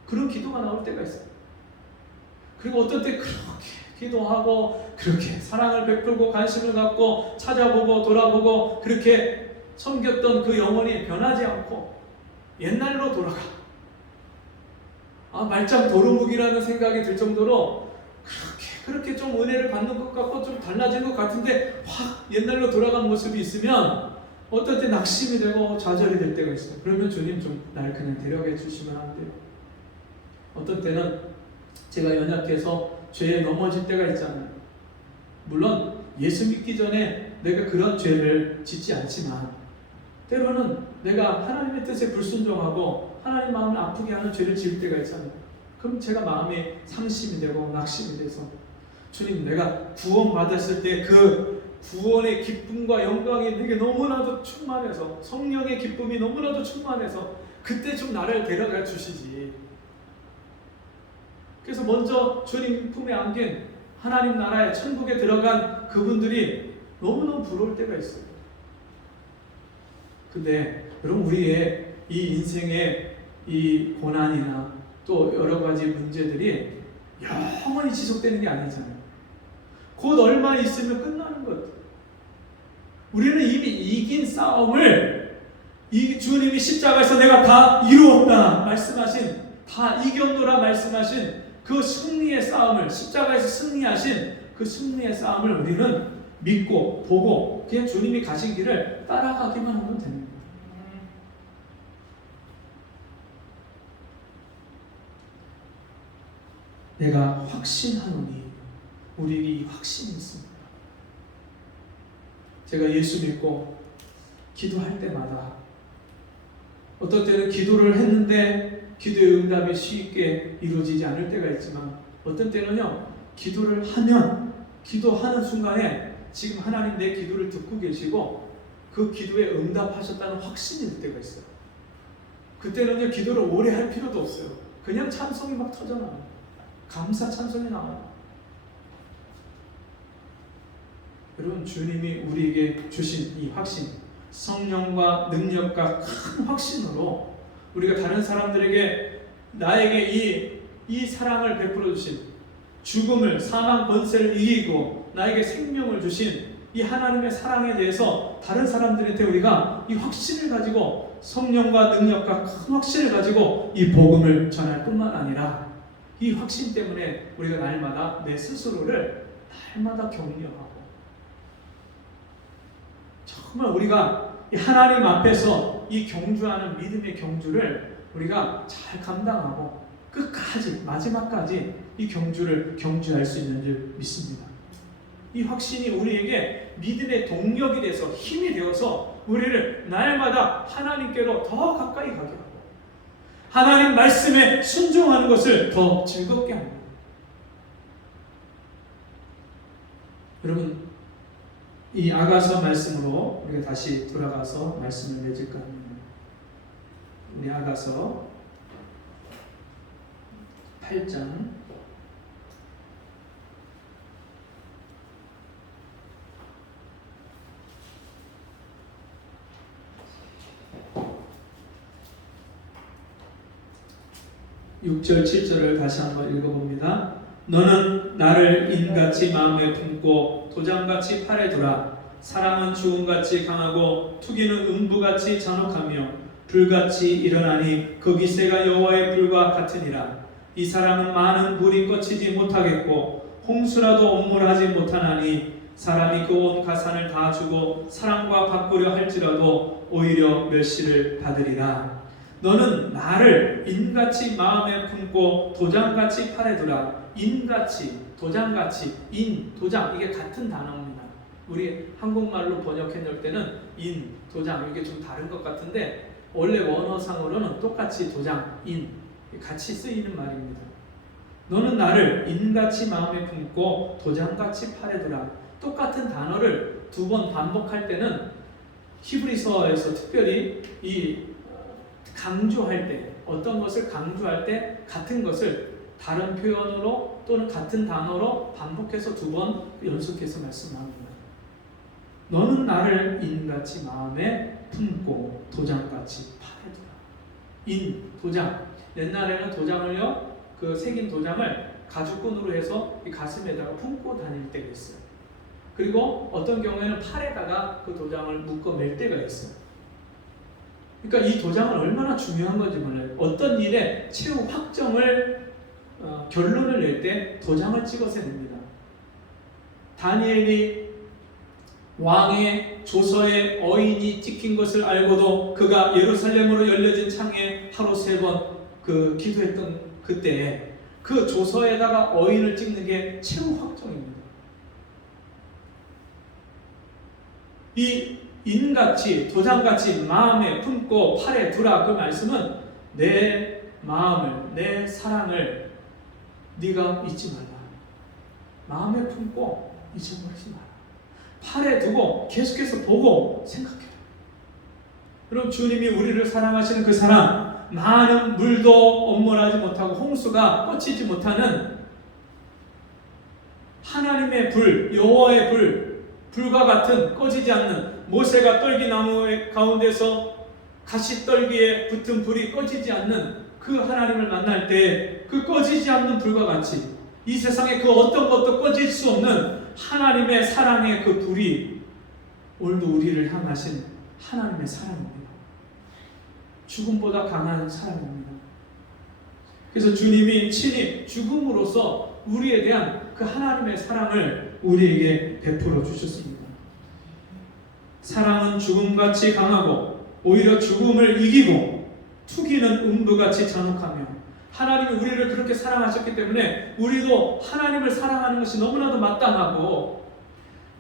그런 기도가 나올 때가 있어요. 그리고 어떤 때 그렇게 기도하고 그렇게 사랑을 베풀고 관심을 갖고 찾아보고 돌아보고 그렇게 섬겼던 그 영혼이 변하지 않고 옛날로 돌아가. 말짱 도루묵이라는 생각이 들 정도로 그렇게 좀 은혜를 받는 것 같고 좀 달라진 것 같은데 확 옛날로 돌아간 모습이 있으면 어떨 때 낙심이 되고 좌절이 될 때가 있어요. 그러면 주님 좀 날 그냥 데려가 주시면 안 돼요. 어떤 때는 제가 연약해서 죄에 넘어질 때가 있잖아요. 물론 예수 믿기 전에 내가 그런 죄를 짓지 않지만 때로는 내가 하나님의 뜻에 불순종하고 하나님 마음을 아프게 하는 죄를 지을 때가 있잖아요. 그럼 제가 마음에 상심이 되고 낙심이 돼서 주님, 내가 구원 받았을 때 그 구원의 기쁨과 영광이 내게 너무나도 충만해서 성령의 기쁨이 너무나도 충만해서 그때 좀 나를 데려가 주시지. 그래서 먼저 주님 품에 안긴 하나님 나라의 천국에 들어간 그분들이 너무너무 부러울 때가 있어요. 근데 여러분, 우리의 이 인생의 이 고난이나 또 여러 가지 문제들이 영원히 지속되는 게 아니잖아요. 곧 얼마 있으면 끝나는 것. 우리는 이미 이긴 싸움을 이 주님이 십자가에서 내가 다 이루었다 말씀하신, 다 이겼노라 말씀하신 그 승리의 싸움을, 십자가에서 승리하신 그 승리의 싸움을 우리는 믿고 보고 그냥 주님이 가신 길을 따라가기만 하면 됩니다. 내가 확신하노니, 우리에게 이 확신이 있습니다. 제가 예수 믿고 기도할 때마다 어떤 때는 기도를 했는데 기도의 응답이 쉽게 이루어지지 않을 때가 있지만 어떤 때는요, 기도를 하면 기도하는 순간에 지금 하나님 내 기도를 듣고 계시고 그 기도에 응답하셨다는 확신이 들 때가 있어요. 그때는요, 기도를 오래 할 필요도 없어요. 그냥 찬송이 막 터져나와요. 감사 찬송이 나와요. 여러분, 주님이 우리에게 주신 이 확신, 성령과 능력과 큰 확신으로 우리가 다른 사람들에게 나에게 이 사랑을 베풀어 주신, 죽음을, 사망 권세를 이기고 나에게 생명을 주신 이 하나님의 사랑에 대해서 다른 사람들한테 우리가 이 확신을 가지고, 성령과 능력과 큰 확신을 가지고 이 복음을 전할 뿐만 아니라 이 확신 때문에 우리가 날마다 내 스스로를 날마다 격려하고, 정말 우리가 하나님 앞에서 이 경주하는 믿음의 경주를 우리가 잘 감당하고 끝까지, 마지막까지 이 경주를 경주할 수 있는 줄 믿습니다. 이 확신이 우리에게 믿음의 동력이 돼서, 힘이 되어서 우리를 날마다 하나님께로 더 가까이 가게 하고 하나님 말씀에 순종하는 것을 더 즐겁게 합니다. 여러분, 이 아가서 말씀으로 우리가 다시 돌아가서 말씀을 맺을까 합니다. 우리 아가서 8장 6절 7절을 다시 한번 읽어봅니다. 너는 나를 인같이 마음에 품고 도장같이 팔에 두라. 사랑은 주음같이 강하고 투기는 음부같이 잔혹하며 불같이 일어나니 그 기세가 여호와의 불과 같으니라. 이 사람은 많은 불이 꺼치지 못하겠고 홍수라도 엄물하지 못하나니 사람이 그 온 가산을 다 주고 사람과 바꾸려 할지라도 오히려 멸시를 받으리라. 너는 나를 인같이 마음에 품고 도장같이 팔에 두라. 인같이, 도장같이, 인, 도장 이게 같은 단어입니다. 우리 한국말로 번역해 놓을 때는 인, 도장 이게 좀 다른 것 같은데 원래 원어상으로는 똑같이 도장, 인 같이 쓰이는 말입니다. 너는 나를 인같이 마음에 품고 도장같이 팔에 두라. 똑같은 단어를 두 번 반복할 때는 히브리서에서 특별히 이 강조할 때 어떤 것을 강조할 때 같은 것을 다른 표현으로 또는 같은 단어로 반복해서 두 번 연속해서 말씀합니다. 너는 나를 인같이 마음에 품고 도장같이 팔에 두라. 인, 도장. 옛날에는 도장을요, 그 새긴 도장을 가죽끈으로 해서 이 가슴에다가 품고 다닐 때가 있어요. 그리고 어떤 경우에는 팔에다가 그 도장을 묶어 맬 때가 있어요. 그러니까 이 도장은 얼마나 중요한 건지 몰라요. 어떤 일에 최후 확정을 결론을 낼 때 도장을 찍어서 냅니다. 다니엘이 왕의 조서에 어인이 찍힌 것을 알고도 그가 예루살렘으로 열려진 창에 하루 3번 그 기도했던 그때 그 조서에다가 어인을 찍는 게 최후 확정입니다. 이 인같이 도장같이 마음에 품고 팔에 두라 그 말씀은 내 마음을 내 사랑을 네가 잊지 말라. 마음에 품고 잊어버리지 마라. 팔에 두고 계속해서 보고 생각해라. 그럼 주님이 우리를 사랑하시는 그 사랑, 많은 물도 엄물하지 못하고 홍수가 뻗치지 못하는 하나님의 불, 여호와의 불, 불과 같은 꺼지지 않는 모세가 떨기나무 가운데서 가시떨기에 붙은 불이 꺼지지 않는 그 하나님을 만날 때 그 꺼지지 않는 불과 같이 이 세상에 그 어떤 것도 꺼질 수 없는 하나님의 사랑의 그 불이 오늘도 우리를 향하신 하나님의 사랑입니다. 죽음보다 강한 사랑입니다. 그래서 주님이 친히 죽음으로써 우리에 대한 그 하나님의 사랑을 우리에게 베풀어 주셨습니다. 사랑은 죽음같이 강하고 오히려 죽음을 이기고 투기는 음부같이 잔혹하며 하나님이 우리를 그렇게 사랑하셨기 때문에 우리도 하나님을 사랑하는 것이 너무나도 마땅하고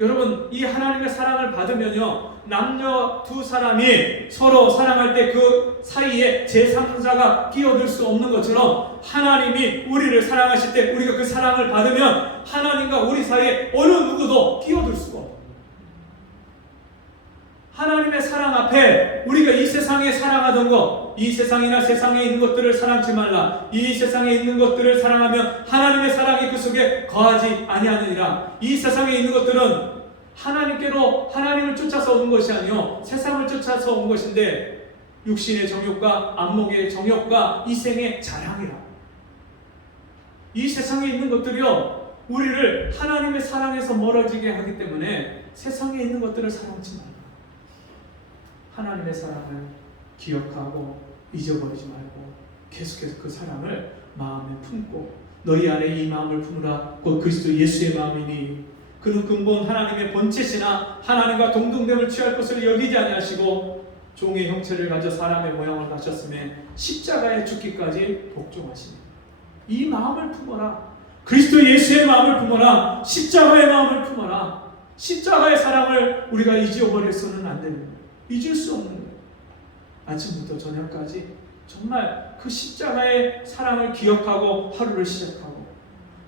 여러분 이 하나님의 사랑을 받으면요 남녀 두 사람이 서로 사랑할 때 그 사이에 제3자가 끼어들 수 없는 것처럼 하나님이 우리를 사랑하실 때 우리가 그 사랑을 받으면 하나님과 우리 사이에 어느 누구도 끼어들 수가 없어요. 하나님의 사랑 앞에 우리가 이 세상에 사랑하던 것, 이 세상이나 세상에 있는 것들을 사랑치 말라. 이 세상에 있는 것들을 사랑하면 하나님의 사랑이 그 속에 거하지 아니하느니라. 이 세상에 있는 것들은 하나님께로 하나님을 쫓아서 온 것이 아니요 세상을 쫓아서 온 것인데 육신의 정욕과 안목의 정욕과 이생의 자랑이라. 이 세상에 있는 것들이요 우리를 하나님의 사랑에서 멀어지게 하기 때문에 세상에 있는 것들을 사랑치 말라. 하나님의 사랑을 기억하고 잊어버리지 말고 계속해서 그 사랑을 마음에 품고 너희 안에 이 마음을 품으라. 곧 그리스도 예수의 마음이니 그는 근본 하나님의 본체시나 하나님과 동등됨을 취할 것을 여기지 아니하시고 종의 형체를 가져 사람의 모양을 가졌음에 십자가에 죽기까지 복종하시니 이 마음을 품어라. 그리스도 예수의 마음을 품어라. 십자가의 마음을 품어라. 십자가의 사랑을 우리가 잊어버려서는 안 되는 거예요. 잊을 수 없는 거예요. 아침부터 저녁까지 정말 그 십자가의 사랑을 기억하고 하루를 시작하고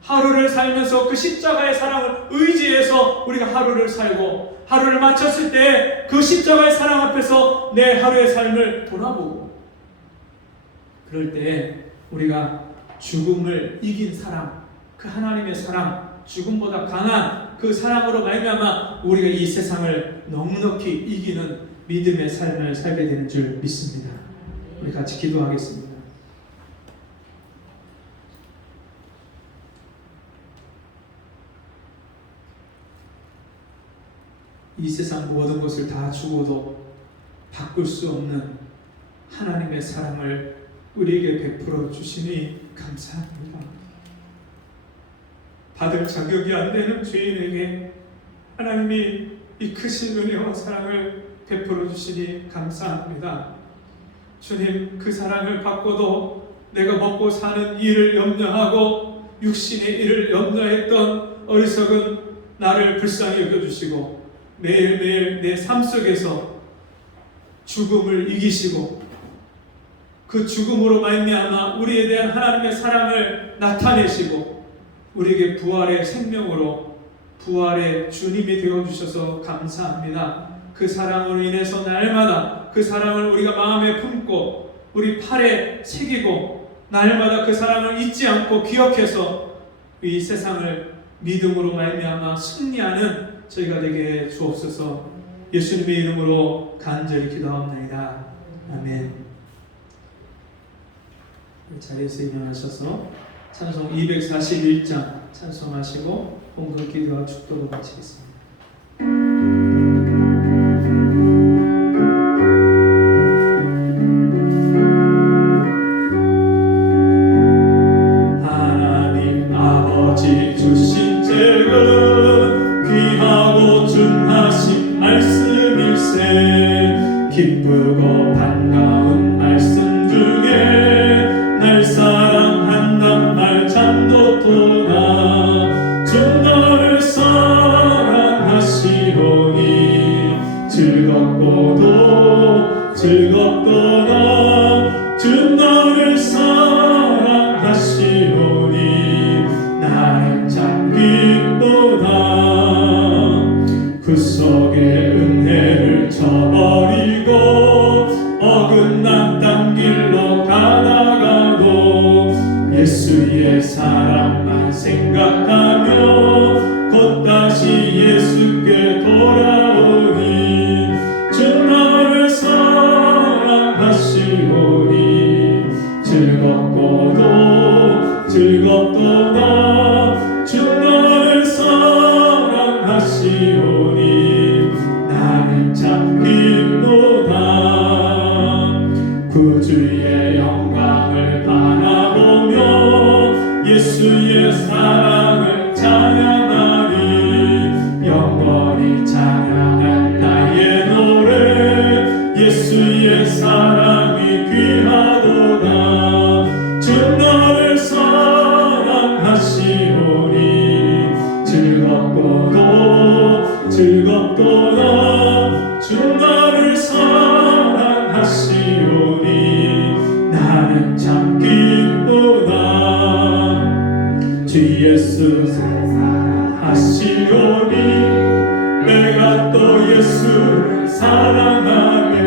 하루를 살면서 그 십자가의 사랑을 의지해서 우리가 하루를 살고 하루를 마쳤을 때 그 십자가의 사랑 앞에서 내 하루의 삶을 돌아보고 그럴 때 우리가 죽음을 이긴 사랑, 그 하나님의 사랑, 죽음보다 강한 그 사랑으로 말미암아 우리가 이 세상을 넉넉히 이기는 믿음의 삶을 살게 되는 줄 믿습니다. 우리 같이 기도하겠습니다. 이 세상 모든 것을 다 주고도 바꿀 수 없는 하나님의 사랑을 우리에게 베풀어 주시니 감사합니다. 받을 자격이 안 되는 죄인에게 하나님이 이 크신 은혜와 사랑을 베풀어 주시니 감사합니다. 주님, 그 사랑을 받고도 내가 먹고 사는 일을 염려하고 육신의 일을 염려했던 어리석은 나를 불쌍히 여겨주시고 매일매일 내 삶 속에서 죽음을 이기시고 그 죽음으로 말미암아 우리에 대한 하나님의 사랑을 나타내시고 우리에게 부활의 생명으로 부활의 주님이 되어주셔서 감사합니다. 그 사랑으로 인해서 날마다 그 사랑을 우리가 마음에 품고 우리 팔에 새기고 날마다 그 사랑을 잊지 않고 기억해서 이 세상을 믿음으로 말미암아 승리하는 저희가 되게 주옵소서. 예수님의 이름으로 간절히 기도합니다. 아멘. 자리에서 일어나셔서 찬송 241장 찬송하시고 봉급 기도와 축도로 마치겠습니다. 하나님 아버지 주신 책은 귀하고 중하신 말씀일세. 기쁘고 반가운 말씀 중에 날 사랑한단 말 참도 도나. 주 너를 사랑하시오니 즐겁도다. 주 너를 사랑하시오니 나는 참 기쁘다. 그 속에 은혜를 저버리고 어긋난 딴 길로 가다가도 예수의 사랑만 생각하며 곧 다시 예수께 돌아오니. 주 너를 사랑하시오니 즐겁도다. 주 너를 사랑하시오니 나는 참 기쁘다. 구주의 영광을 바라보며 예수의 사랑을 찬양하니. 영원히 찬양할 나의 노래 예수의 사랑이 귀하도다. 주 너를 사랑하시오니 즐겁도다. 주 너를 사랑하시오니 나는 참 기쁘다. 주 예수 사랑하시오니 내가 또 예수를 사랑하네.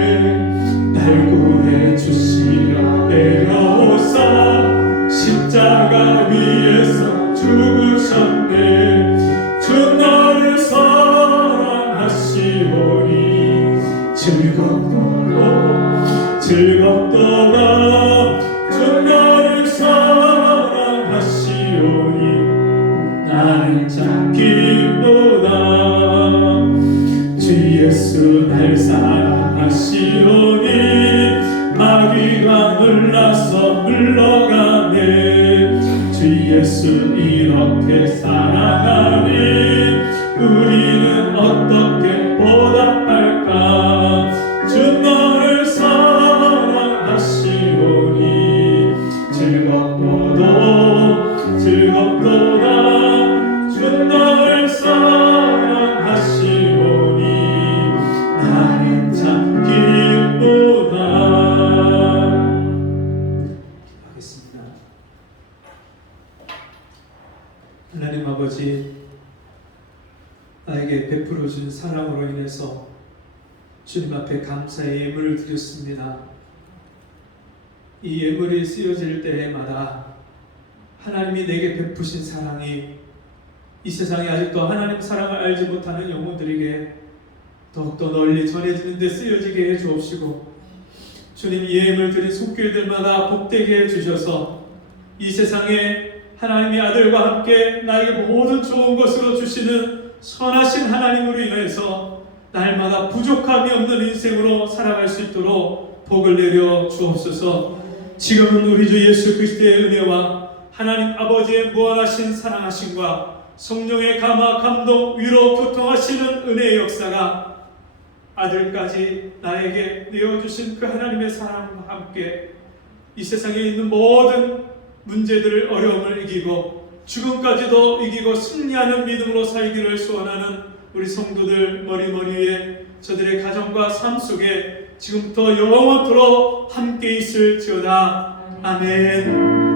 날 구해 주시려 내려오사 십자가 위에서 죽으셨네. 주 너를 사랑하시오니 즐겁도다. 주 너를 사랑하시오니 나는 참 기쁘다. 주 예수 날 사랑하시오니 마귀가 놀라서 물러가네. 주 예수 이렇게 사랑하니 우리는 어떻게 보답할까. 주 너를 사랑하시오니 즐겁도다. 주 너를 사랑하시오니 나는 참 기쁘다. 하겠습니다. 하나님 아버지, 나에게 베풀어 준 사랑으로 인해서 주님 앞에 감사의 예물을 드렸습니다. 이 예물이 쓰여질 때마다 하나님이 내게 베푸신 사랑이 이 세상에 아직도 하나님 사랑을 알지 못하는 영혼들에게 더욱더 널리 전해지는 데 쓰여지게 해 주옵시고, 주님 이 예물 드린 손길들마다 복되게 해주셔서 이 세상에 하나님의 아들과 함께 나에게 모든 좋은 것으로 주시는 선하신 하나님으로 인해서 날마다 부족함이 없는 인생으로 살아갈 수 있도록 복을 내려 주옵소서. 지금은 우리 주 예수 그리스도의 은혜와 하나님 아버지의 무한하신 사랑하심과 성령의 감화, 감동, 위로, 교통하시는 은혜의 역사가 아들까지 나에게 내어주신 그 하나님의 사랑과 함께 이 세상에 있는 모든 문제들을, 어려움을 이기고 죽음까지도 이기고 승리하는 믿음으로 살기를 소원하는 우리 성도들 머리 위에 저들의 가정과 삶 속에 지금부터 영원토록 함께 있을지어다. 아멘.